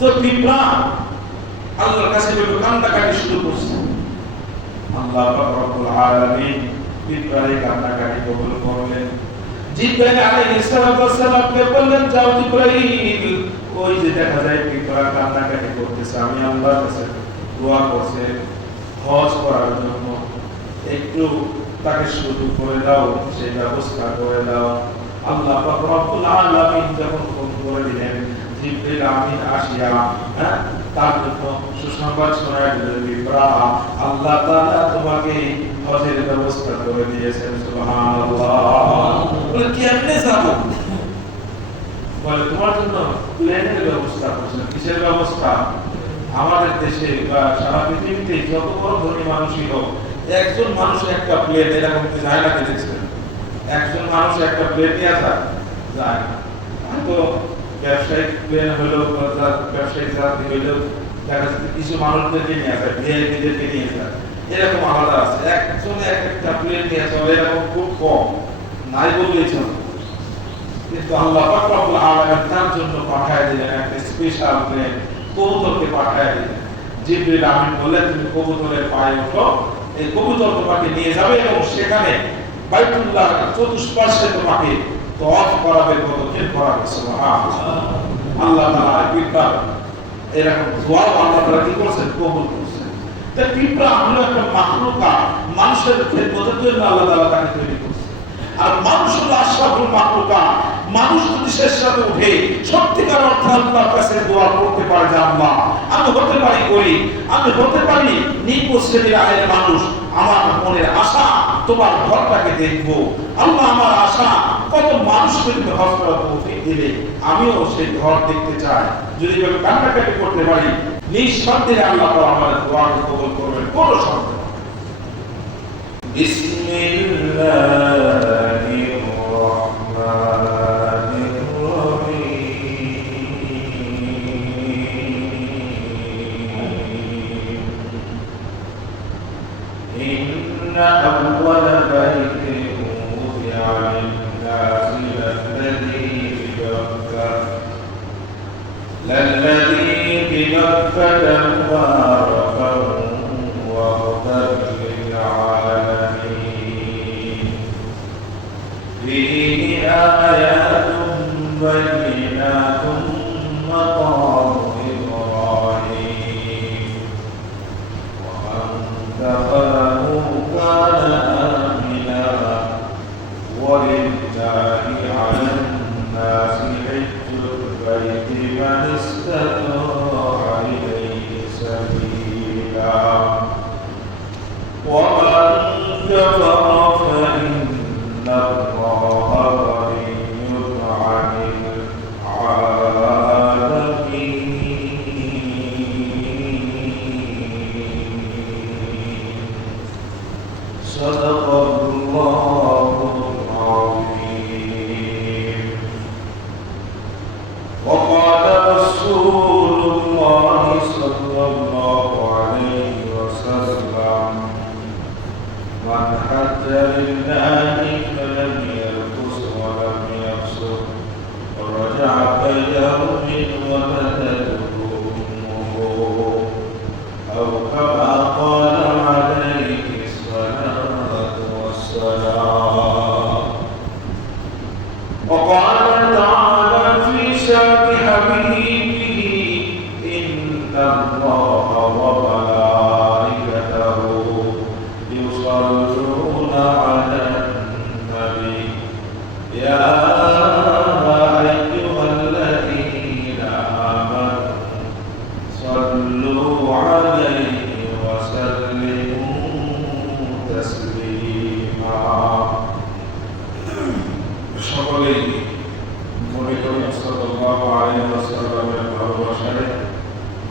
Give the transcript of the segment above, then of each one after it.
তো পিঁপড়া আল্লাহর কাছে একটু কান্নাকাটি শুরু করছে। আল্লাহ পাক রব্বুল আলামিন পিঁপড়ার কান্নাকাটি কবুল করলেন। জিবরাইল আলাইহিস সালামকে বললেন, যাও জিবরাইল, ওই যে দেখা যায় পিঁপড়া কান্নাকাটি করতেছে, আমি আল্লাহর কাছে দোয়া করছে হজ করার জন্য, একটু তাকে শুরু করে দাও, সেই ব্যবস্থা করে দাও। আল্লাহ পাক রব্বুল আলামিন যখন ফোন করে দিলেন, জিবরাইল আমিন আসিয়া তার জন্য সুসংবাদ শোনায় দিলেন, পিঁপড়া আল্লাহ তাআলা তোমাকে হজের ব্যবস্থা করে দিয়েছেন। সুবহানাল্লাহ। বলে কেমনে যাব? বলে তোমার জন্য প্লেনের ব্যবস্থা করেছেন। কিসের ব্যবস্থা? আমাদের দেশে বা সারা পৃথিবীতে যত বড় ধনী মানুষই হোক, একজন মানুষ একটা প্লেন এরকম যায় না, দেখেছেন? একজন মানুষ একটা প্লেন নিয়ে যায় না। হয়তো ব্যবসায়িক প্লেন হলো, ব্যবসায়িক যাত্রী হইলেও দেখা যাচ্ছে কিছু মানুষদেরকে নিয়ে আসে, ভিআইপিদেরকে নিয়ে যায়, এরকম আলাদা আছে। একজনে একটা প্লেন নিয়ে চলে, এরকম খুব কম, নাই বললেই চলে। কিন্তু আল্লাহ পাক রব্বুল আলামিন তার জন্য পাঠায় দিলেন একটা স্পেশাল প্লেন, কবুতরকে পাঠায় দিলেন। জিবরিল আমিন বললেন, তুমি কবুতরের পায়ে ওঠো, এই কবুতর তোমাকে নিয়ে যাবে এবং সেখানে বাইতুল্লাহ চতুষ্পার্শ্বে তোমাকে তওয়াফ করাবে, প্রদক্ষিণ করাবে। সুবহানাল্লাহ। আল্লাহ তাআলা পিঁপড়া এরকম দোয়া আল্লাহ তাআলা কি করেছেন? কবুল করেছেন। তাই পিঁপড়া হলো একটা মাখলুকা, মানুষের খেদমতের জন্য আল্লাহ তাআলা তাকে তৈরি করেছেন। আর মানুষ হলো আশরাফুল মাখলুকা। মানুষ যদি শেষ সাথে উঠে সত্যিকার অর্থে আল্লাহর কাছে দোয়া করতে পারে যে আল্লাহ আমি হতে পারি করি, আমি হতে পারি নিম্ন শ্রেণীর আয়ের মানুষ, আমার মনের আশা তোমার ঘরটাকে দেখবো, আল্লাহ আমার আশা কত মানুষকে তুমি হজ করার তৌফিক দিলে, আমিও সেই ঘর দেখতে চাই। যদি আমি কান্নাকাটি করতে পারি, নিঃসন্দেহে আল্লাহ তাআলা আমাদের দোয়াকে কবুল করবেন, কোনো সন্দেহ নেই। বিসমিল্লাহির রাহমানির রহিম। ইন্না আউওয়ালা বাইতিন উযিআ লিন-নাসি লাল্লাযী বিবাক্কাতা মুবারাকান ওয়া হুদাল লিল-আলামীন। ফীহি আয়াতুন বায়িনাতুন মাকামু ইব্রাহীম ওয়া মান দাখালাহু কানা আমিনা ওয়া লিল্লাহি 'alan-নাসি হিজ্জুল বাyti মান ইসতাতা'a ইলাইহি সাবিলা ওয়া মান কাফারা ফা ইন্নাল্লাহা ghaniyyun 'anil 'alamin। সাদাকাল্লাহুল আযীম। وقال رسول الله صلى الله عليه وسلم من حج لله فلم يرفث ولم يفسق ورجع كيوم ولدته أمه أو كما قال عليه الصلاة والسلام. وقال تعالى في شأن حبيبه إن الله وملائكته يصلون على النبي يا أيها الذين آمنوا صلوا عليه وسلموا تسليما. সকলেই মনে করি সাল্লাল্লাহু আলাইহি ওয়াসাল্লামের ভালোবাসায়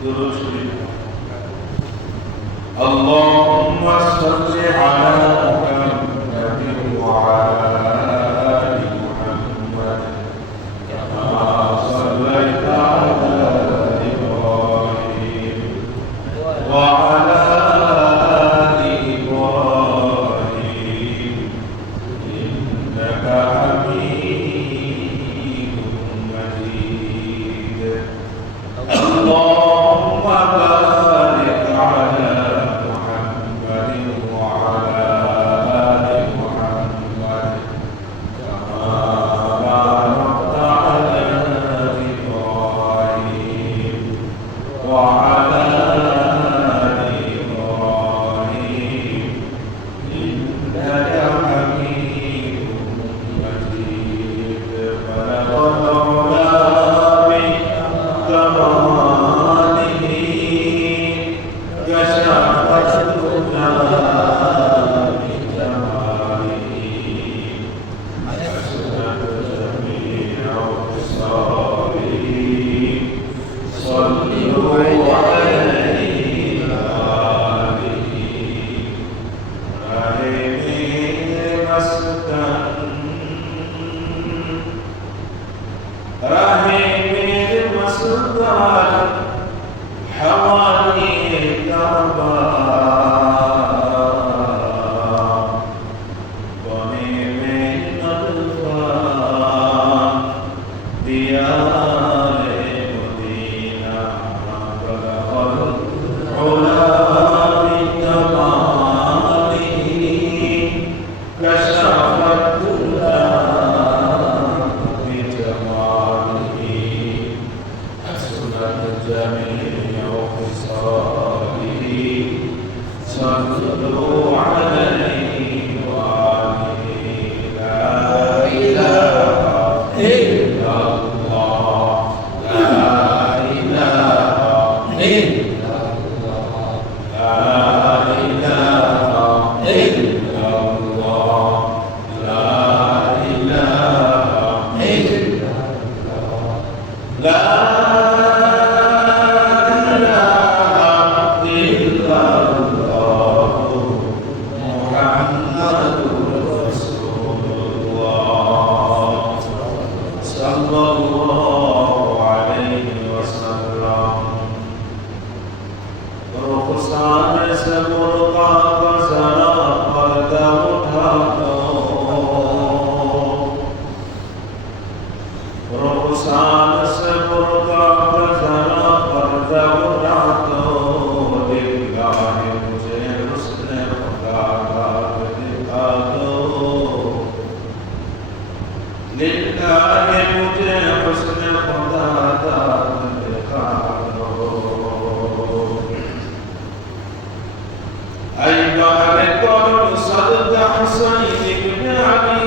দুরূদ শরীফ وعلى آل إبراهيم إنك حميد مجيد بلغنا من كماله كشف الدجى من جماله حسنت جميع خصاله صلوا عليه وآله رحيم المسكن حوالي كربا ضميم الأطفال ديار مدينة بلغ العلا بكماله كشف الدجى بجماله حسنت جميع خصاله صلوا عليه وآله لا إله إلا الله لا إله إلا الله لا إله إلا الله لا إله إلا الله لا إله إلا الله محمد رسول الله صلى الله عليه وسلم رخصان سے مرغا کا ذرا پردہ اٹھا دو رخصان سے مرغا کا ذرا پردہ اٹھا دو للہ مجھے حسن خدا کا دکھا دو للہ مجھے حسن خدا کا دکھا دو أي بحر قرب صدق حسين بن علي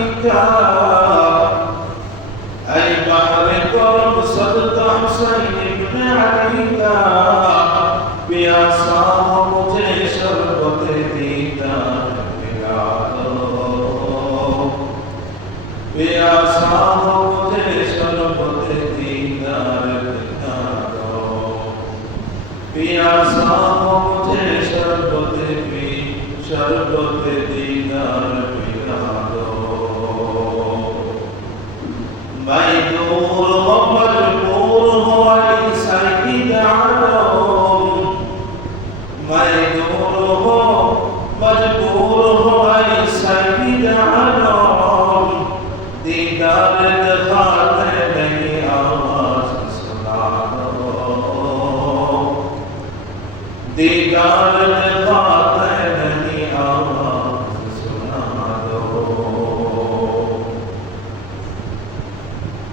أي بحر قرب صدق حسين بن علي بیاساہ مجھے شربت دیدار پلا دو بیاساہ مجھے شربت دیدار پلا دو بیاساہ مجھے شربت دیدار پلا دو میں دور ہو مجبور ہو علی سید عالم میں دور ہو مجبور ہو علی سید عالم دیدار دکھاتے نہیں آواز سنا دو دیدار دکھاتے نہیں آواز سنا دو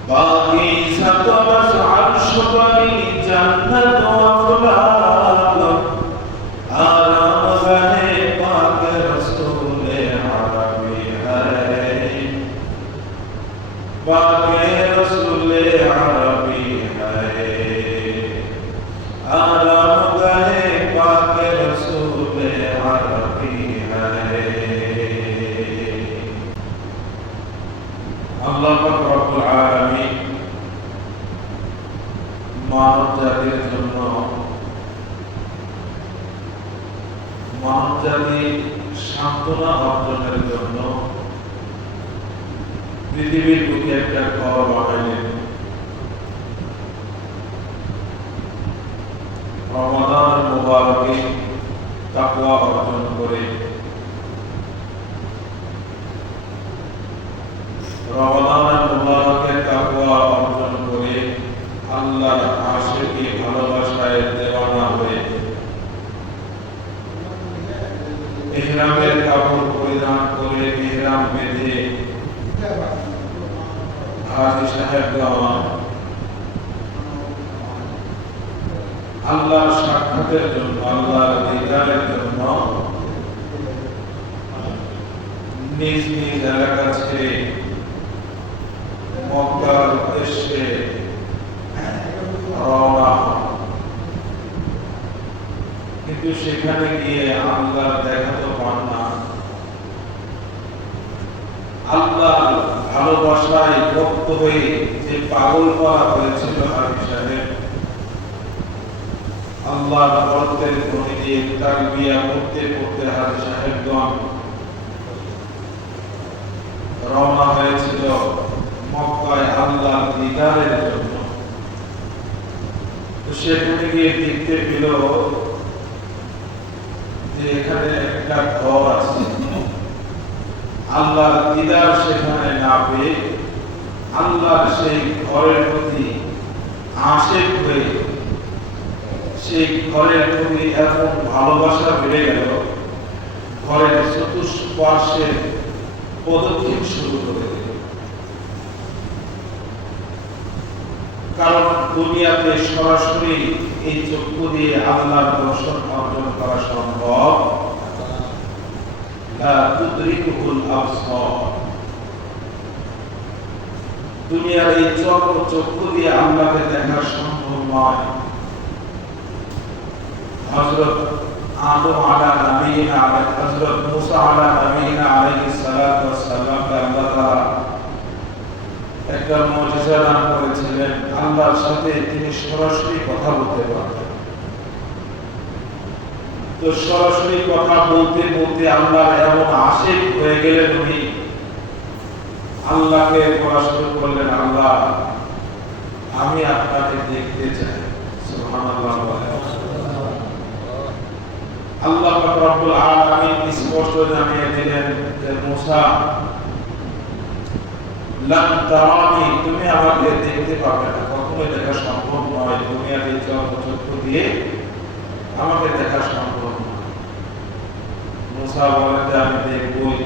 باقی سب بس عرش بری جنت و افلاک آرام گہے پاک رسول عربی ہے پاک رسول عربی ہے آرام گہے پاک رسول عربی ہے আল্লাহ পাক রব্বুল আলামিন মানব জাতির জন্য মানব জাতির সান্ত্বনা অর্জনের জন্য পৃথিবীর বুকে একটা ঘর বানাইলেন। রমাদান মুবারকে তাকওয়া অর্জন করে রমাদান মুবারকে তাকওয়া অর্জন করে আল্লাহর আশিকি ভালোবাসায় দেওয়ানা হয়ে ইহরামের কাপড় পরিধান করে ইহরাম বেঁধে হাজী সাহেবগণ আল্লাহর সাক্ষাতের জন্য, আল্লাহর দিদারের জন্য নিজ নিজ এলাকা ছেড়ে মক্কার উদ্দেশ্যে রওনা হন। কিন্তু সেখানে গিয়ে আল্লাহর দেখা তো পান না। আল্লাহ ভালোবাসায় ভক্ত হয়ে যে পাগল করা হয়েছিল হাজি সাহেব, আল্লাহর বরকতের ধ্বনি দিয়ে তাকবীর পড়তে পড়তে হাজি সাহেবগণ রওনা হয়েছিল মক্কায় আল্লাহর দিদারের জন্য। তো সেখানে গিয়ে দেখতে পেল যে এখানে একটা ঘর আছে। আল্লাহর দিদার সেখানে না পেয়ে আল্লাহর সেই ঘরের প্রতি আশিক হয়ে সেই ঘরের প্রতি এমন ভালোবাসা বেড়ে গেল, ঘরের চতুষ্পার্শ্বে পদক্ষেপ শুরু করে দিল। কারণ দুনিয়াতে সরাসরি এই চক্ষু দিয়ে আল্লাহর দর্শন অর্জন করা সম্ভব না। তুদরিকুল আবসার, দুনিয়ার এই চক্ষু দিয়ে আল্লাহকে দেখা সম্ভব নয়। হযরত আদম আলা নবীনা হযরত মুসা আলা নবীনা আলাইহিস সালাতু ওয়াস সালাম কে আল্লাহ তাআলা একটা মুজিজা দান করেছিলেন। আল্লাহর সাথে তিনি সরাসরি কথা বলতে পারতেন। তো সরাসরি কথা বলতে বলতে আল্লাহর এমন আশিক হয়ে গেলেন উনি, আল্লাহকে বলা শুরু করলেন, আল্লাহ আমি আপনাকে দেখতে চাই। সুবহানাল্লাহ। আল্লাহ পাক রব্বুল আলামিন স্পষ্ট জানিয়ে দিলেন যে মুসা লাম তারানি, তুমি আমাকে দেখতে পাবে না, কখনোই দেখা সম্ভব নয়। দুনিয়ার এই চক্ষু দিয়ে আমাকে দেখা সম্ভব নয়। মুসা বলেন যে আমি দেখবই।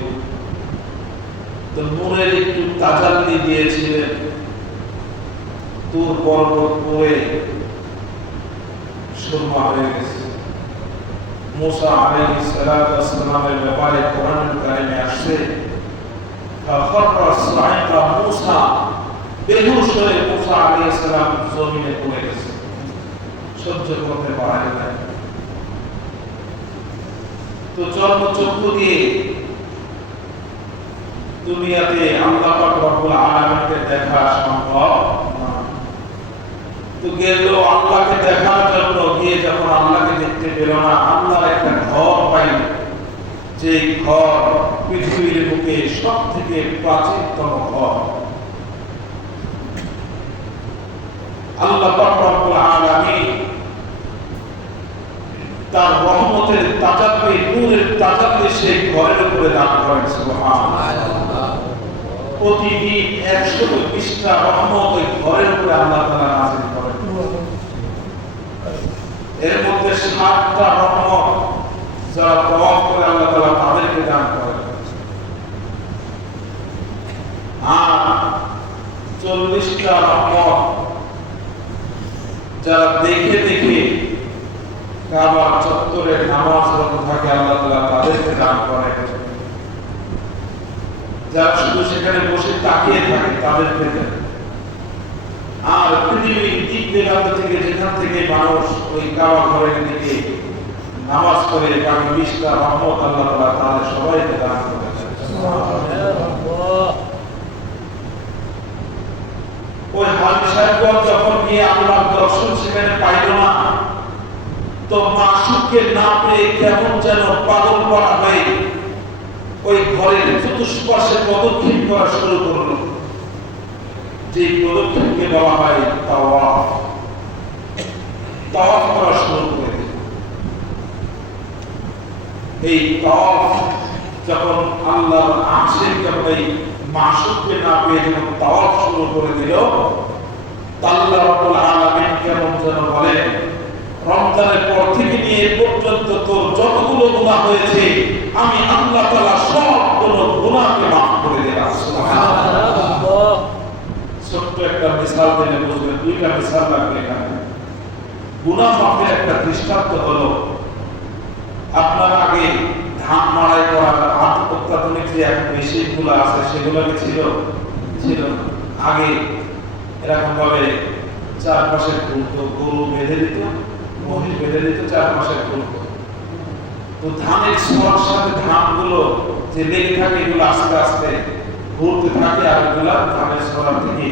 তো নূরের একটু তাজাল্লি দিয়েছিলেন, তুর পর্বত পড়ে সুরমা হয়ে গেছে। মুসা আলাইহিস সালাতু ওয়াস সালামের ব্যাপারে কোরআনুল কারীমে আসছে, ফাখরা সাইকা মুসা, বেহুশ হয়ে মুসা আলাইহিস সালাম জমিনে পড়ে গেছে, সহ্য করতে পারে না। তো চক্ষু দিয়ে দুনিয়াতে আল্লাহ পাক রব্বুল আলামিনকে দেখা সম্ভব না। তো গেল আল্লাহকে দেখার জন্য, গিয়ে যখন আল্লাহকে দেখতে পেল না, আল্লাহর একটা ঘর পাইল, যে ঘর পৃথিবীর বুকে সব থেকে প্রাচীনতম ঘর। আল্লাহ পাক রব্বুল আলামিন তার রহমতের তাজাল্লি, নূরের তাজাল্লি সেই ঘরের উপরে দান করেন। সুবহানাল্লাহ। প্রতিদিন 120টা রহমত ওই ঘরের উপরে আল্লাহ তাআলা নাযিল করেন। এর মধ্যে 7টা রহমত যারা তওয়াফ করে আল্লাহ তাআলা তাদেরকে দান করেন, আর 40টা রহমত যারা দেখে দেখে কাবা চত্বরে নামাজরত থাকে আল্লাহ তাআলা তাদেরকে দান করেন। যারা শুধু সেখানে বসে তাকিয়ে থাকে তাদেরকে দেন। আর পৃথিবীর দিক দিগন্ত থেকে যেখান থেকে মানুষ ওই কাবা ঘরের দিকে নামাজ পড়ে, বাকি 20টা রহমত আল্লাহ তাআলা তাদের সবাইকে দান করেন। সুবহানাল্লাহ। ওই হাজি সাহেবগণ যখন গিয়ে আল্লাহর দর্শন সেখানে পাইল না, তো মাসুককে না পেয়ে কেমন যেন পাগল করা হয়ে ওই ঘরের চতুষ্পার্শ্বে পদক্ষেপ করা শুরু করলো। যে পদক্ষেপকে বলা হয় তাওয়াফ। তাওয়াফ করা শুরু করে দিল। এই তাওয়াফ যখন আল্লাহর আশিক যখন এই মাসুককে না পেয়ে যখন তাওয়াফ শুরু করে দিল, আল্লাহ রাব্বুল আলামিন কেমন যেন বলেন, রমজানের পর থেকে নিয়ে এ পর্যন্ত তোর যতগুলো গুনাহ হয়েছে আমি আল্লাহ তাআলা সবগুলো গুনাহকে মাফ করে দিলাম। সুবহানাল্লাহ। ছোট্ট একটা মিসাল দিলে বুঝবেন, দুইটা মিসাল লাগবে এখানে। গুনাহ মাফের একটা দৃষ্টান্ত হলো, আপনার আগে ধান মাড়াই করার অত্যাধুনিক যে মেশিনগুলো আছে সেগুলো কি ছিল? ছিল আগে এরকম ভাবে চারপাশে ঘুরতো, গরু বেঁধে দিত, মহিষ বেঁধে দিত, চারপাশে ঘুরতো। তো ধানের ছোঁয়ার সাথে ধানগুলো যে লেগে থাকে এগুলো আস্তে আস্তে ঘুরতে থাকে, আর এগুলা ধানের ছোঁয়া থেকে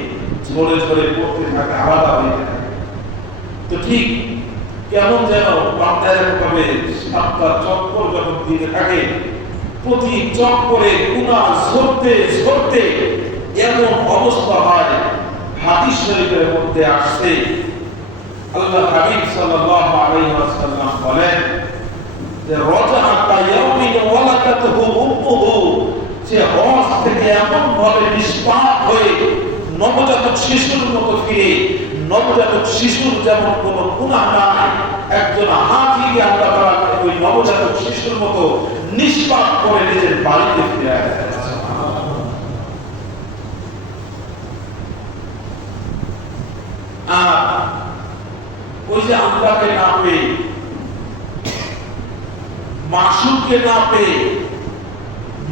ঝরে ঝরে পড়তে থাকে, আলাদা হয়ে থাকে। তো ঠিক কেমন যেন ভাবে সাতটা চক্কর যখন দিতে থাকে, প্রতি চক্করে গুনাহ ঝরতে ঝরতে এমন অবস্থা হয়, হাদিস শরীফের মধ্যে আসছে, আল্লাহ হাবিব সাল্লাল্লাহু আলাইহি ওয়াসাল্লাম বলেন যে রাজাআতা ইয়াউমিন ওয়ালাকাতুহু উম্মুহু, যে হজ থেকে এমন ভাবে নিষ্পাপ হয়ে নবজাতক শিশুর মতো ফিরে, নবজাতক শিশুর যেমন কোনো গুনাহ নাই, একজন হাজিকে আল্লাহ তাআলা ওই নবজাতক শিশুর মতো নিষ্পাপ করে নিজের বাড়িতে ফিরে আসে। আর ওই যে আল্লাহকে না পেয়ে, মাসুককে না পেয়ে,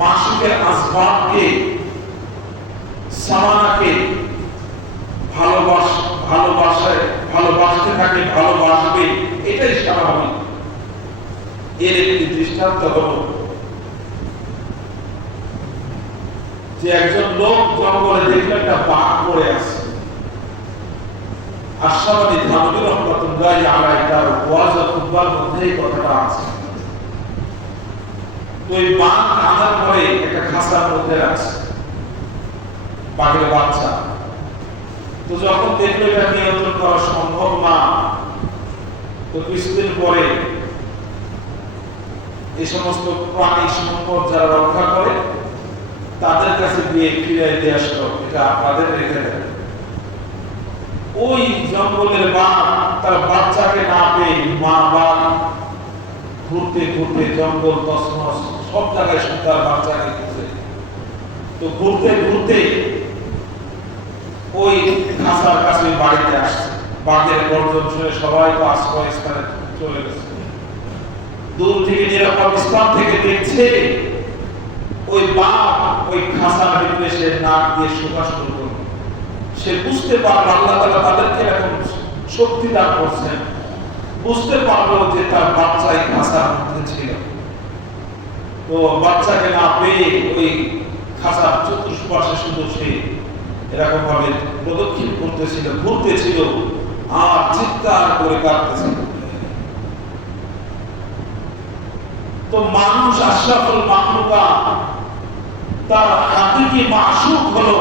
মাসুকের আসবাবকে, সামানাকে ভালোবাসতে থাকে, ভালোবাসবে, এটাই স্বাভাবিক। এর একটি দৃষ্টান্ত হলো যে একজন লোক জঙ্গলে দেখলো একটা বাঘ পড়ে আছে। আশরাফ থানভী রাহমাতুল্লাহি আলাইহি তার ওয়াজ ও খুতবার মধ্যে এই কথাটা আছে। তো এই বাঘ আনার পরে একটা খাঁচার মধ্যে আছে বাঘের বাচ্চা। তো যখন দেখলো এটা নিয়ন্ত্রণ করা সম্ভব না, তো কিছুদিন পরে এই সমস্ত প্রাণী সম্পদ যারা রক্ষা করে তাদের কাছে গিয়ে ফিরে দিয়ে আসলো, এটা আপনাদের রেখে দেয়। ওই জঙ্গলের বাঘ তার বাচ্চাকে না পেয়ে, মা বাঘ ঘুরতে ঘুরতে জঙ্গল তছনছ সব জায়গায় তার বাচ্চাকে খুঁজে। তো ঘুরতে ঘুরতে ওই খাঁচার কাছে বাড়িতে আসছে। বাঘের গর্জন শুনে সবাই তো আশ্রয় স্থানে চলে গেছে। দূর থেকে নিরাপদ স্থান থেকে দেখছে ওই বাঘ ওই খাঁচার ভিতরে সে নাক দিয়ে শোকা শুরু করল। সে বুঝতে পারলো আল্লাহ তাআলা তাদেরকে এখন শক্তি দান করছেন, বুঝতে পারলো যে তার বাচ্চা এই খাঁচার মধ্যে ছিল। তো বাচ্চাকে না পেয়ে ওই খাঁচার চতুষ্পাশে শুধু সে এরকম ভাবে প্রদক্ষিণ করতেছিল, ঘুরতেছিল আর চিৎকার করে কাঁদতেছিল। তো মানুষ আশরাফুল মাখলুকাত, তার হাকিকি মাশুক হলো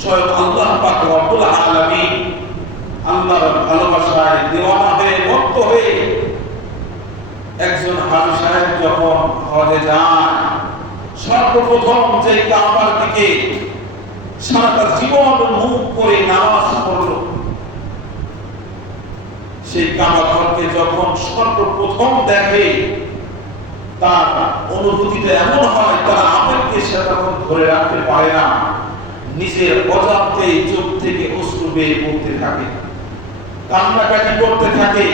স্বয়ং আল্লাহ পাক রব্বুল আলামিন। আল্লাহর ভালোবাসায় দেওয়ানা হয়ে, ভক্ত হয়ে একজন হাজী সাহেব যখন হজে যায়, সর্বপ্রথম যে কাবার দিকে সারাটা জীবন মুখ করে নামাজ পড়লো, সেই কাবা ঘরকে যখন সর্বপ্রথম দেখে তার অনুভূতিটা এমন হয়, তার আবেগকে সে তখন ধরে রাখতে পারে না, নিজের অজান্তেই চোখ থেকে অশ্রু বেয়ে পড়তে থাকে, কান্নাকাটি করতে থাকে।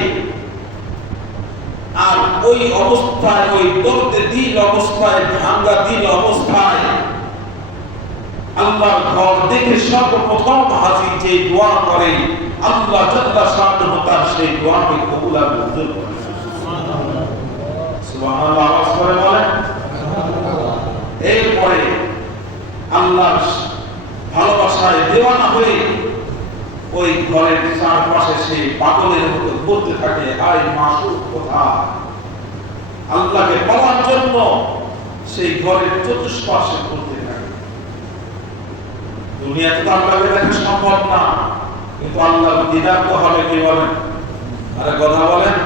আর ওই অবস্থায়, ওই দর্দে দিল অবস্থায়, ভাঙ্গা দিল অবস্থায় আল্লাহর ঘর দেখে সর্বপ্রথম হাজী যে দোয়া করে, আল্লাহ জাল্লা শাআনুহু তার সেই দোয়াকে কবুল আর মঞ্জুর করে। সুবহানাল্লাহ, আওয়াজ করে বলেন। এরপরে আল্লাহর ভালোবাসায় দেওয়ানা হয়ে ওই ঘরের চারপাশে সে পাগলের মতো ঘুরতে থাকে, আয় মাসুক কোথায়। আল্লাহকে পাওয়ার জন্য সেই ঘরের চতুষ্পাশে ঘুরতে থাকে। দুনিয়াতে তো আল্লাহকে দেখা সম্ভব না, কিন্তু আল্লাহর দিদার তো হবে। কি বলেন? আরে কথা বলেন।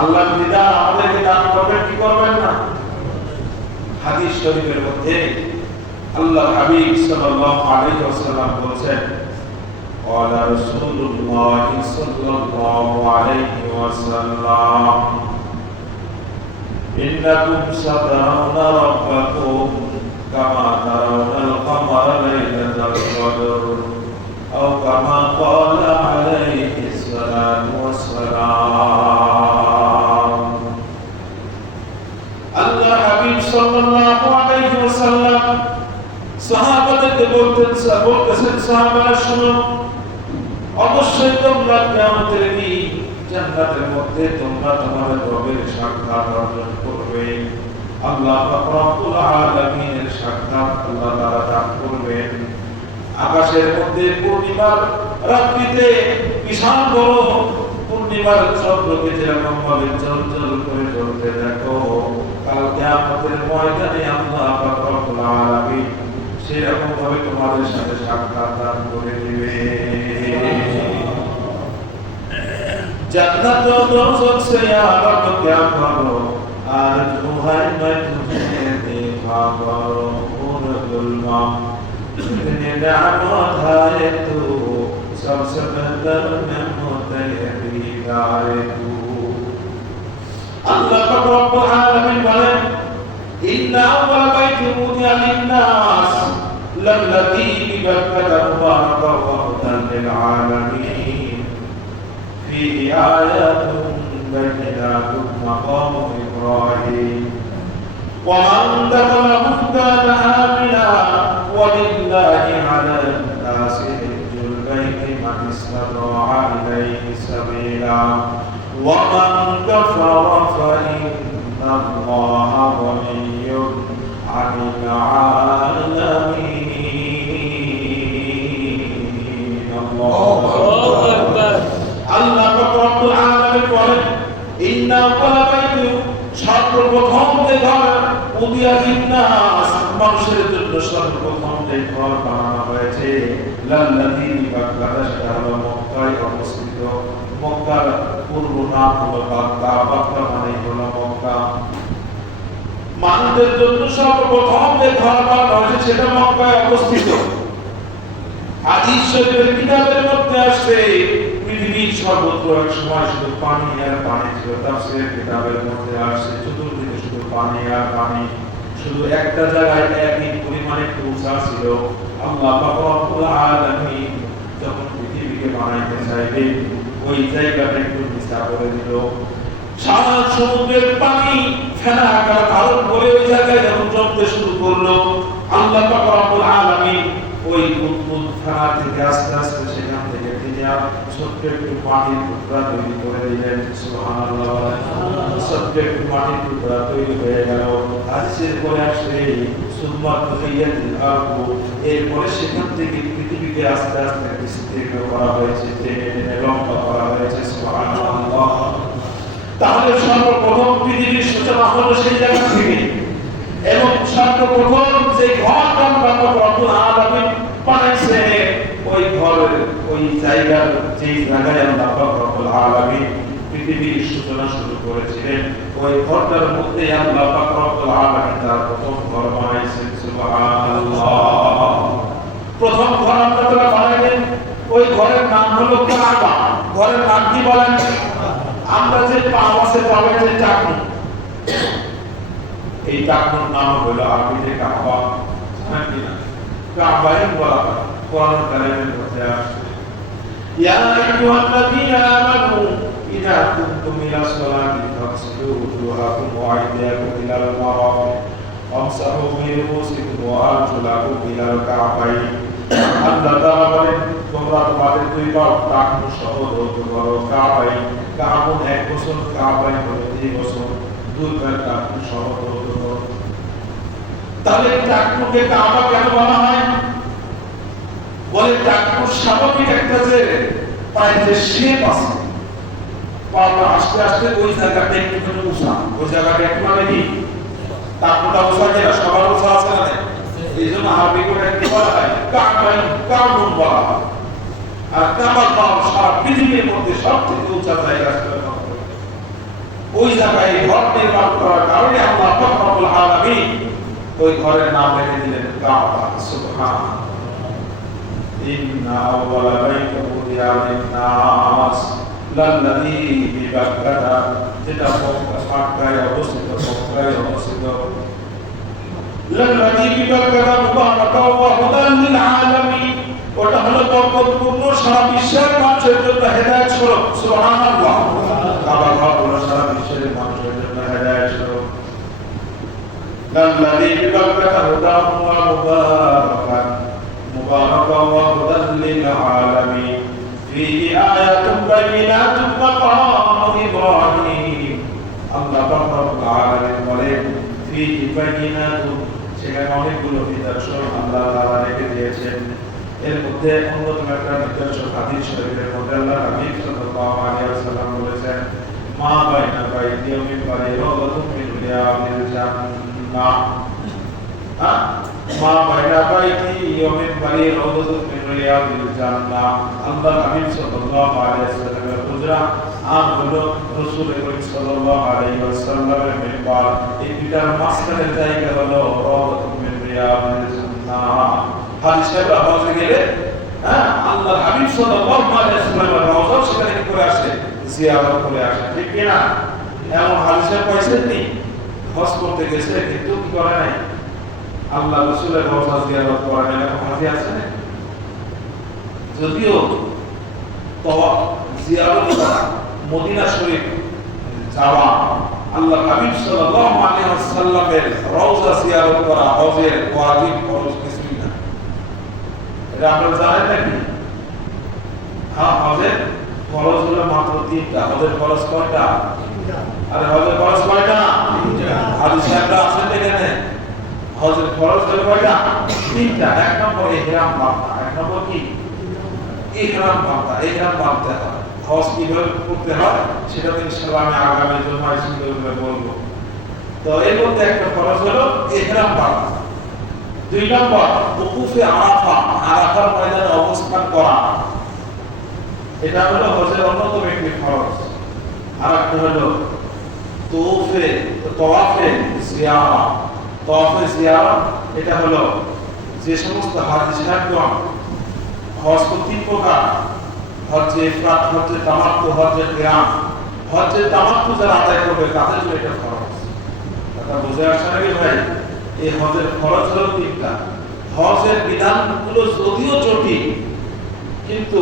আল্লাহর দিদার আমাদেরকে দান করবেন কি করবেন না? হাদিস শরীফের মধ্যে আল্লাহ হাবিব সাল্লাল্লাহু আলাইহি ওয়াসাল্লাম বলেছেন, قال رسول الله صلى الله عليه وسلم إنكم سترون ربكم كما ترون القمر ليلة القدر أو كما قال عليه الصلاة সালাতু ওয়াস সালাম। আল্লাহ হাবিব সাল্লাল্লাহু আলাইহি ওয়াসাল্লাম সাহাবাদেরকে বলতেছেন সাহাবারা শুনো, অবশ্যই তোমরা কিয়ামতের দিন জান্নাতের মধ্যে তোমরা তোমাদের রবের সাক্ষাৎ অর্জন করবে। আল্লাহ পাক রব্বুল আলামিনের সাক্ষাৎ আল্লাহ তাআলা দান করবেন। আকাশের মধ্যে পূর্ণিমার রাত্রিতে বিশাল বড় পূর্ণিমার চন্দ্রকে যেরকম ভাবে জ্বলজ্বল করে জ্বলতে দেখো, কাল কিয়ামতের ময়দানে আল্লাহ পাক রব্বুল আলামিন সেরকম ভাবে তোমাদের সাথে সাক্ষাৎ দান করে দিবে। जन्नत दोज़ख से या रब क्या करो, आरज़ू है मैं तुझे देखा करो, और गुलमा इतने नेमत है तू, सबसे बेहतर नेमत है दीदार तू। अल्लाह पाक रब्बुल आलमीन बोलेन, इन्ना अव्वल बैति वुदिअ लिन्नास लल्लज़ी बिबक्कता मुबारकन व हुदन लिल आलमीन فيه آيات بينات مقام إبراهيم ومن دخله كان آمنا ولله على الناس حج البيت من استطاع إليه سبيلا ومن كفر فإن الله غني عن العالمين الله أكبر আল্লাহ পাক রব্বুল আলামিন বলেন, ইন্না আওয়ালা বাইতি সর্বপ্রথম যে ঘর উদিয়া লিন্নাস মানুষের জন্য সর্বপ্রথম যে ঘর বানানো হয়েছে লাল্লাযী বিবাক্কাতা সেটা হলো মক্কায় অবস্থিত। মক্কার পূর্ব নাম হলো বাক্কা, বাক্কা মানে হলো মক্কা। মানুষের জন্য সর্বপ্রথম যে ঘর বানানো হয়েছে সেটা মক্কায় অবস্থিত। হাদিস শরীফের কিতাবের মধ্যে আসছে পৃথিবীর সর্বত্র এক সময় শুধু পানি আর পানি ছিল। তাফসীরের কিতাবের মধ্যে আসছে চতুর্দিকে শুধু পানি আর পানি, শুধু একটা জায়গায় একই পরিমাণে কুয়াশা ছিল। আল্লাহ পাক রব্বুল আলামিন যখন পৃথিবীকে বানাইতে চাইলেন ওই জায়গাটা একটু নিচা করে দিল। সারা সমুদ্রের পানি ফেনা আকার ধারণ করে ওই জায়গায় যখন জমতে শুরু করলো, আল্লাহ পাক রব্বুল আলামিন ওই উদ্ভুত ফেনা থেকে আস্তে আস্তে সেখান থেকে ছোট্ট একটু মাটির টুকরা তৈরি করে দিলেন। সুবহানাল্লাহ, ছোট্ট একটু মাটির টুকরা তৈরি হয়ে গেল। হাদিসের পরে আসলে সুম্মা তুহিয়াতিল আরদু, এরপরে সেখান থেকে পৃথিবীকে আস্তে আস্তে বিস্তীর্ণ করা হয়েছে, টেনে লম্বা করা হয়েছে। সুবহানাল্লাহ। তাহলে সর্বপ্রথম পৃথিবীর সূচনা হলো সেই জায়গা থেকে, এবং সর্বপ্রথম যে ঘরটা রব্বুল আলামিন বানাইছে ওই ঘরের ওই জায়গার যেই জায়গায় আল্লাহ রব্বুল আলামিন পৃথিবীর সূচনা শুরু করেছিলেন ওই ঘরটার মধ্যে আল্লাহ পাক রব্বুল আলামিন তার প্রথম ঘর বানাইছেন। সুবহানাল্লাহ। প্রথম ঘর আল্লাহ তাআলা বানাইলেন, ওই ঘরের নাম হলো কাবা। ঘরের নাম কি বলেন? আমরা যে পাও আছে পাবেন যে টাকনু, এই টাকনুর নাম হলো আরবিতে কাবা। জানেন কি না? কাবাই বলা হয় কোরআন কারিমের মধ্যে আছে, ইয়া আইয়ুহাল্লাযীনা আমানু ইযা কুনতুম ইলা সলাতি ফাগসিলু ওজুহাকুম ওয়া আইদিয়াকুম ইলাল মারাফিক ওয়ামসাহু বিরুউসিকুম ওয়া আরজুলাকুম ইলাল কাবাইন। আল্লাহ তাআলা বলেন, তোমরা তোমাদের দুই পা টাকনু সহ ধৌত করো। কাবাইন, কাবুন এক বছর, কাবাইন হলো 3 বছর, দুই পা টাকনু সহ ধৌত করো। তাহলে টাকনুকে কাবা কেন বলা হয়? বলে টাকনুর স্বাভাবিক একটা যে পায়ের যে শেপ আছে, পাটা আস্তে আস্তে ওই জায়গাটা একটু উঁচা, ওই জায়গাটা একটু মানে কি টাকনুটা উঁচা যেটা সবার উঁচা আছে না, এই জন্য আরবি করে কি বলা হয়? কাবাইন, কাবুন বলা হয়। আর কাবা সারা পৃথিবীর মধ্যে সবচেয়ে উঁচা জায়গা, ওই জায়গায় ঘর নির্মাণ করার কারণে আল্লাহ পাক রব্বুল আলামিন ওই ঘরের নাম রেখে দিলেন কাবা। সুবহানাল্লাহ। ইন্না আওয়ালা বাইতি উদিয়া লিন-নাস লাল্লাযী বিবাক্কাতা, যেটা মক্কায় অবস্থিত, মক্কায় অবস্থিত। লাল্লাযী বিবাক্কাতা মুবারাকান ওয়া হুদান লিল আলামিন, ওটা হলো বরকতপূর্ণ, সারা বিশ্বের মানুষের জন্য হেদায়েত স্বরূপ। সুবহানাল্লাহ। কাবা ঘর হলো সারা বিশ্বের মানুষের জন্য হেদায়েত স্বরূপ। লাল্লাযী বিবারকাতা হুদাম ওয়া মুবারাকান ওয়া হুদাল লিল আলামিন ফীহি আয়াতুন বাইয়িনাতুন মাকামু ইব্রাহিম। আল্লাহ পাক রব্বুল আলামিন বলেন ফীহি বাইয়িনাতুন, সেখানে অনেকগুলো নিদর্শন আল্লাহ তাআলা রেখে দিয়েছেন। এর মধ্যে অন্যতম একটা নিদর্শন হাদিস শরীফের মধ্যে আল্লাহ হাবিব সাল্লাল্লাহু আলাইহি ওয়াসাল্লাম বলেছেন, মা বাইনা বাইতি ওয়া মিনবারি রাওদাতুম মিন রিয়াদিল জান্নাহ। মা বাইনা বাইতি ওয়া মিনবারি রাওদাতুম মিন রিয়াদিল জান্নাহ। আল্লাহ হাবিব সাল্লাল্লাহু আলাইহি ওয়াসাল্লামের হুজরা আর হলো রাসূল করিম সাল্লাল্লাহু আলাইহি ওয়াসাল্লামের মিনবার, এই দুটার মাঝখানের জায়গা হলো রাওদাতুম মিন রিয়াদিল জান্নাহ। হাদিসের আওয়াজে গেলে আল্লাহর হাবিব সাল্লাল্লাহু আলাইহি ওয়াসাল্লামের রওজা সেখানে কি করে আসে, জিয়ারত করে আসে, ঠিক কি না? এমন হাদিসে পাইছেন নি হজ করতে গেছে কিন্তু কি করে নাই, আল্লাহ রাসূলের রওজা জিয়ারত করে নাই, এরকম হাদিস আছে না? যদিও তওয়াফ জিয়ারত করা, মদিনা শরীফ যাওয়া, আল্লাহর হাবিব সাল্লাল্লাহু আলাইহি ওয়াসাল্লামের রওজা জিয়ারত করা হজের ওয়াজিব ফরজ কিছুই না। এটা আপনারা জানেন নাকি? হ্যাঁ, হজের ফরজ হলো মাত্র 3টা। হজের ফরজ কয়টা? আরে হজের ফরজ কয়টা? হাদিসে একটা আছে এখানে, হজের ফরজ হলো কয়টা? 3টা। এক নম্বর ইহরাম বাঁধা। এক নম্বর কি? ইহরাম বাঁধা। ইহরাম বাঁধতে হয়। হজ কিভাবে করতে হয় সেটা ইনশাআল্লাহ আমি আগামী জুমায় সুন্দর করে বলবো। তো এর মধ্যে একটা ফরজ হলো ইহরাম বাঁধা। 2 নম্বর ওকুফে আরাফা, আরাফার ময়দানে অবস্থান করা, এটা হলো হজের অন্যতম একটি ফরজ। আর একটা হলো তাওয়াফে জিয়ারা। তাওয়াফে জিয়ারা এটা হলো যে সমস্ত হাজী সাহেবগণ হজ তো 3 প্রকার, হজ্জে ইফরাদ, হজ্জে তামাত্তু, হজ্জে কিরান। হজ্জে তামাত্তু যারা আদায় করবে তাদের জন্য এটা ফরজ। কথা বুঝে আসছে নাকি ভাই? এই হজের ফরজ হলো 3টা। হজের বিধানগুলো যদিও জটিল, কিন্তু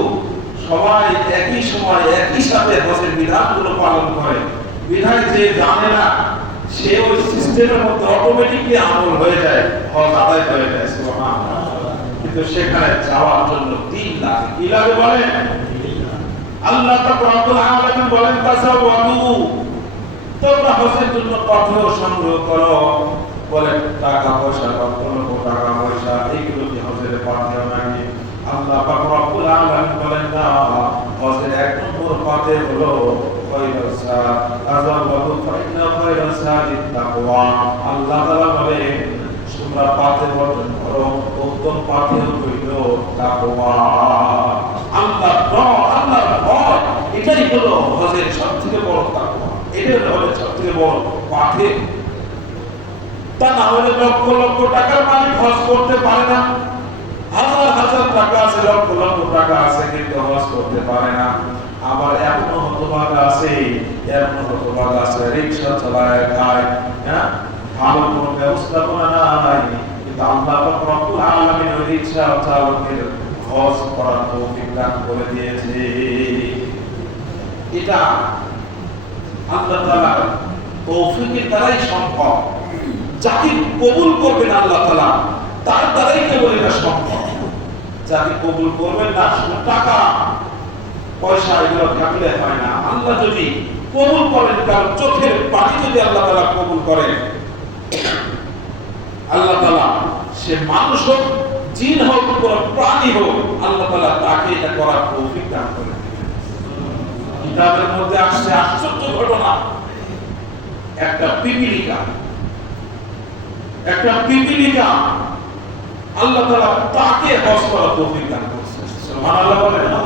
সবাই একই সময় একই সাথে হজের বিধানগুলো পালন করে। বিধান যে জানে না সে ওই সিস্টেমের মধ্যে অটোমেটিকলি আমল হয়ে যায়, হজ আদায় হয়ে যায়। সুবহানাল্লাহ। কিন্তু সেখানে যাওয়ার জন্য 3 লাগে। কি লাগে বলেন? আল্লাহ পাক রব্বুল আলামিন বলেন তাসাওয়াদু, তোমরা হজের জন্য পাথর সংগ্রহ করো। বলে টাকা পয়সা, লক্ষ টাকা পয়সা এইগুলো কি হজের পাথেয় নাকি? আল্লাহ পাক রব্বুল আলামিন বলেন না, হজের 1 নম্বর পাথে হলো খায়রুস সাদ, আযাওয়াদু ফাইন্না খায়রুস সাদিত তাকওয়া। আল্লাহ তাআলা বলেন তোমরা পাথে বর্জন করো, উত্তম পাথে হইল তাকওয়া। আল্লাহর ভয়, এটাই হলো হজের সবথেকে বড় তাকওয়া। এটাই হলো সবথেকে বড় পাথে। তা না হলে লক্ষ লক্ষ টাকার মালিক হজ করতে পারে না। হাজার হাজার টাকা আছে, লক্ষ লক্ষ টাকা আছে, কিন্তু হজ করতে পারে না। আবার এমন হতভাগা আছে, রিকশা চালায় খায়, হ্যাঁ, ভালো কোনো ব্যবস্থাপনা নাই, কিন্তু আল্লাহ পাক রব্বুল আলামিন ওই রিকশা চালকের হজ করার তৌফিক দান করে দিয়েছে। এটা আল্লাহ তাআলা তৌফিকের দ্বারাই সম্ভব। যাকে কবুল করবেন আল্লাহ তাআলা তার দ্বারাই কেবল এটা সম্ভব। যাকে কবুল করবেন না, শুধু টাকা পয়সা এগুলো থাকলে হয় না। আল্লাহ যদি কবুল করেন, তার চোখের পানি যদি আল্লাহ তাআলা কবুল করেন, আল্লাহ তাআলা সে মানুষ হোক, জিন হোক, কোন প্রাণী হোক, আল্লাহ তাআলা তাকে এটা করার তৌফিক দান করেন। কিতাবের মধ্যে আসছে আশ্চর্য ঘটনা। একটা পিপিলিকা আল্লাহ তাআলা তাকে হজ করার তৌফিক দান করেছেন। সুবহানাল্লাহ বলেন না?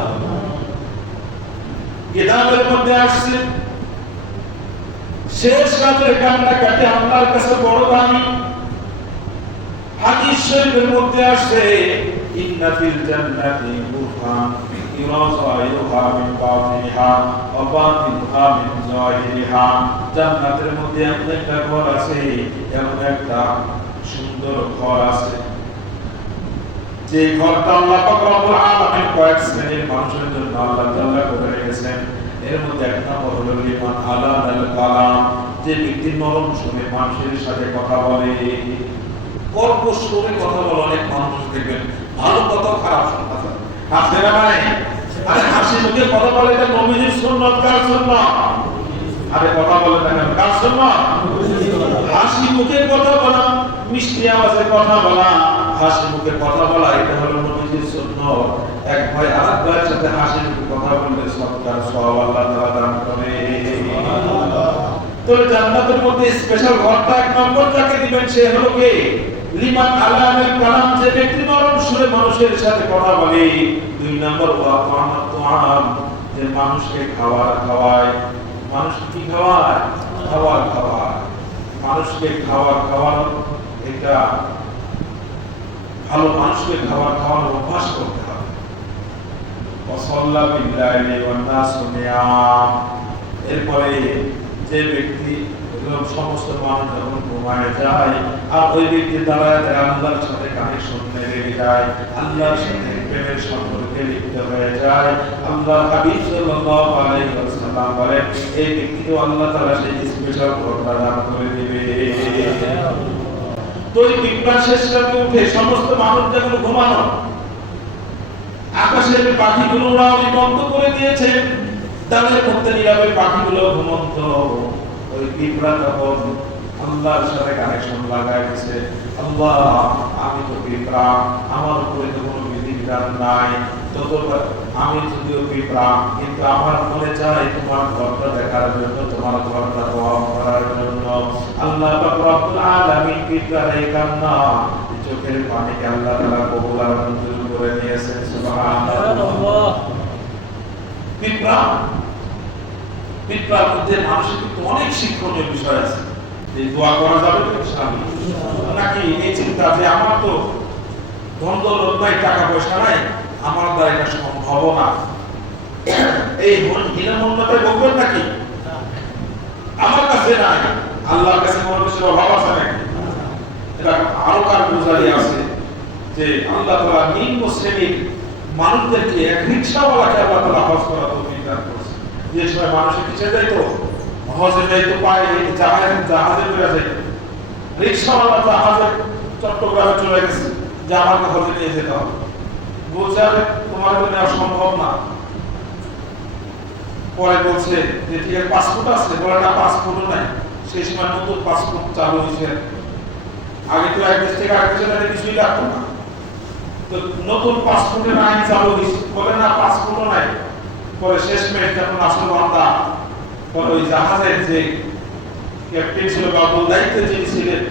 কিতাবের মধ্যে আসছে শেষ রাতের কান্নাকাটি আল্লাহর কাছে বড় দামি। হাদিস শরীফের মধ্যে আসছে ইন্না ফিল জান্নাতি গুরফান ইউরাসায়ুহা মিন বাতিনিহা ওয়া বাতিনুহা মিন যাহিরিহা। জান্নাতের মধ্যে এমন একটা ঘর আছে, এমন একটা সুন্দর ঘর আছে, যে ঘরটা আল্লাহ পাক রব্বুল আলামিন কয়েক শ্রেণীর মানুষের জন্য আল্লাহ তাআলা করে রেখেছেন, এর মধ্যে এক নম্বর হলো লিমান আলানাল কালাম, যে ব্যক্তি নরম সুরে মানুষের সাথে কথা বলে। কর্কশ সুরে কথা বলে অনেক মানুষ দেখবেন, ভালো কথা খারাপ কথা আছে না নাই? আরে হাসি মুখে কথা বলে, এটা নবীজির সুন্নাত, কার সুন্নাত? আরে কথা বলে না কেন, কার সুন্নাত? হাসি মুখে কথা বলা, মিষ্টি আওয়াজে কথা বলা, হাসি মুখে কথা বলা, এটা হলো নবীজির সুন্নাত। এক ভাই আরেক ভাইয়ের সাথে হাসি মুখে কথা বললে সবটার সওয়াব আল্লাহ তাআলা দান করে। তো জান্নাতের মধ্যে স্পেশাল ঘরটা এক নম্বর যাকে দিবেন সে হলো কে? লিমান আলানাল কালাম, যে ব্যক্তি নরম সুরে মানুষের সাথে কথা বলে। দুই নম্বর ওয়া তাআমাত তুআম, যে মানুষকে খাবার খাওয়ায়। মানুষ কি খাওয়ায়? খাবার খাওয়ায়। মানুষকে খাবার খাওয়ানো, এটা ভালো মানুষকে খাবার খাওয়ানোর অভ্যাস করতে হবে। ওয়াসাল্লা বিল্লাহি ওয়ান নাসু নিয়াম, এরপরে যে ব্যক্তি সমস্ত মানুষ যখন ঘুমায় যায় আর ওই ব্যক্তি দাঁড়ায় আল্লাহর সাথে কানেকশন লেগে যায়, আল্লাহর সাথে প্রেমের সম্পর্কে লিপ্ত হয়ে যায়। আল্লাহর হাবিব সাল্লাল্লাহু আলাইহি ওয়াসাল্লাম বলেন, এই ব্যক্তিকে আল্লাহ তাআলা সেই স্পেশাল ঘরটা দান করে দিবে। তো এই বিপ্লব শেষ রাতে উঠে সমস্ত মানুষ যখন ঘুমানো, আকাশের পাখিগুলো উড়াউড়ি বন্ধ করে দিয়েছে, তাদের মধ্যে নীরবে পাখিগুলো ঘুমন্ত। ওই পিঁপড়া তখন আল্লাহর সাথে কানেকশন লাগায় গেছে, আল্লাহ আমি তো পিঁপড়া, আমার উপরে তো কোনো বিধিবিধান নাই, আমি যদিও পিঁপড়া, কিন্তু আমার মনে চাই তোমার ঘরটা দেখার জন্য, তোমার ঘরটা দোয়া করার জন্য। আল্লাহ পাক রব্বুল আলামিন পিঁপড়ার এই কান্না, চোখের পানিকে আল্লাহ তাআলা কবুল আর মঞ্জুর করে নিয়েছেন। সুবহানাল্লাহ। পিঁপড়ার মধ্যে মানুষের কিন্তু অনেক শিক্ষণীয় বিষয় আছে। এই দোয়া করা যাবে নাকি এই চিন্তা যে আমার তো ধন দৌলত নাই, টাকা পয়সা নাই, আমার দ্বারা এটা সম্ভব না, এই হীনমন্যতায় বলবেন নাকি? আমার কাছে নাই, আল্লাহর কাছে মানুষের অভাব আছে নাকি? এটা আরো কার বুঝারি আছে যে আল্লাহ তাআলা নিম্ন শ্রেণীর মানুষদেরকে, এক রিকশাওয়ালাকে আল্লাহ তাআলা হজ করা তৌফিক দান করেছে। যে সময় মানুষে কিসে যাইতো, হজে যাইতো, পায়ে জাহাজে করে যাইতো, রিকশাওয়ালা জাহাজে চট্টগ্রামে চলে গেছে যে আমাকে হজে নিয়ে যেতে হবে, বলছে আরে তোমার জন্য সম্ভব না। পরে বলছে যে ঠিক আছে পাসপোর্ট আছে, বলে না পাসপোর্টও নাই। সেই সময় নতুন পাসপোর্ট চালু হয়েছে, আগে তো এক দেশ থেকে আরেক দেশে কিছুই লাগতো না, তো নতুন পাসপোর্টের আইন চালু হয়েছে, বলে না পাসপোর্টও নাই। পরে শেষমেশ যখন আসল বান্দা, পরে ওই জাহাজের যে ক্যাপ্টেন ছিল বা দায়িত্বে যিনি ছিলেন,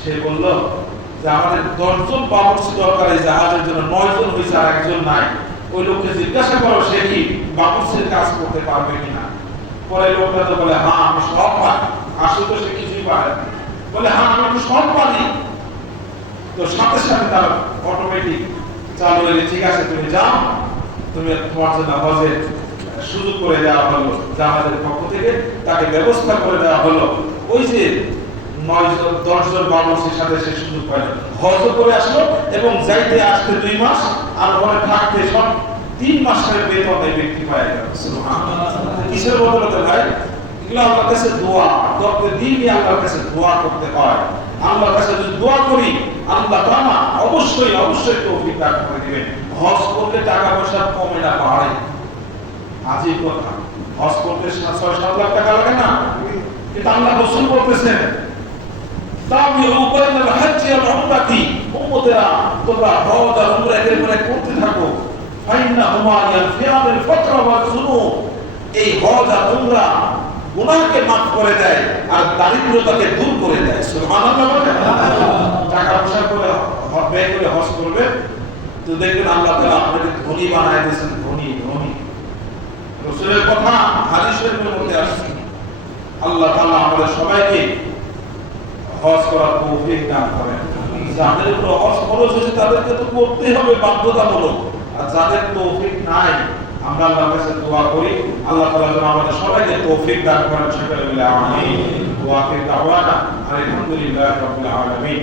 সে বলল যে আমাদের 10 জন বাবুর্চি দরকার এই জাহাজের জন্য, 9 জন হয়েছে আর একজন নাই। ওই লোককে জিজ্ঞাসা করো সে কি বাবুর্চির কাজ করতে পারবে কিনা। পরে লোকটা তো বলে হ্যাঁ আমি সব পারি, আসলে তো সে কিছুই পারে না, বলে হ্যাঁ আমি তো সব পারি। তো সাথে সাথে তার অটোমেটিক চালু হয়ে, ঠিক আছে তুমি যাও, তুমি তোমার জন্য হজের সুযোগ করে দেওয়া হলো, জাহাজের পক্ষ থেকে তাকে ব্যবস্থা করে দেওয়া হলো। ওই যে 9-10 জন বাবুর্চির সাথে সে সুযোগ পাইল, হজ করে আসলো এবং যাইতে আসতে 2 মাস আর ঘরে থাকতে সব 3 মাসের বেতন এই ব্যক্তি পায় গেল। সুবহানাল্লাহ। কিসের বদলতে ভাই? এগুলো আল্লাহর কাছে দোয়া, দরকার দিনই আল্লাহর কাছে দোয়া করতে হয়। আল্লাহর কাছে যদি দোয়া করি, আল্লাহ তাআলা অবশ্যই তৌফিক দান করে দিবেন। হজ করলে টাকা পয়সা কমে না, বাড়ে। আজই কথা, হজ করতে 6-7 লাখ টাকা লাগে না, কিন্তু আল্লাহ রাসূল বলতেছেন তামিরু বাইনাল হজ্জি ওয়াল উমরাতি, উম্মতেরা তোমরা হজ আর উমরা এর উপরে করতে থাকো। ফাইন্না হুমা ইয়ানফিয়ানিল ফাতরা ওয়াজ যুনুব, এই হজ আর উমরা গুনাহকে মাফ করে দেয় আর দারিদ্রতাকে দূর করে দেয়। সুবহানাল্লাহ। টাকা পয়সা করে ব্যয় করে হজ করবে তো দেখবেন আল্লাহ তাআলা আপনাকে ধনী বানায় দিয়েছেন, ধনী। রাসূলের কথা হাদিসের মধ্যে আসছে। আল্লাহ তাআলা আমাদের সবাইকে হজ করার তৌফিক দান করেন। যাদের উপর হজ ফরজ হয়েছে তাদেরকে তো করতেই হবে বাধ্যতামূলক, আর যাদের তৌফিক নাই আমরা আল্লাহর কাছে দোয়া করি আল্লাহ তাআলা যেন আমাদের সবাইকে তৌফিক দান করেন। সকলে বলে আমিন। ওয়া আখির দাওয়ানা আলহামদুলিল্লাহি রাব্বিল আলামিন।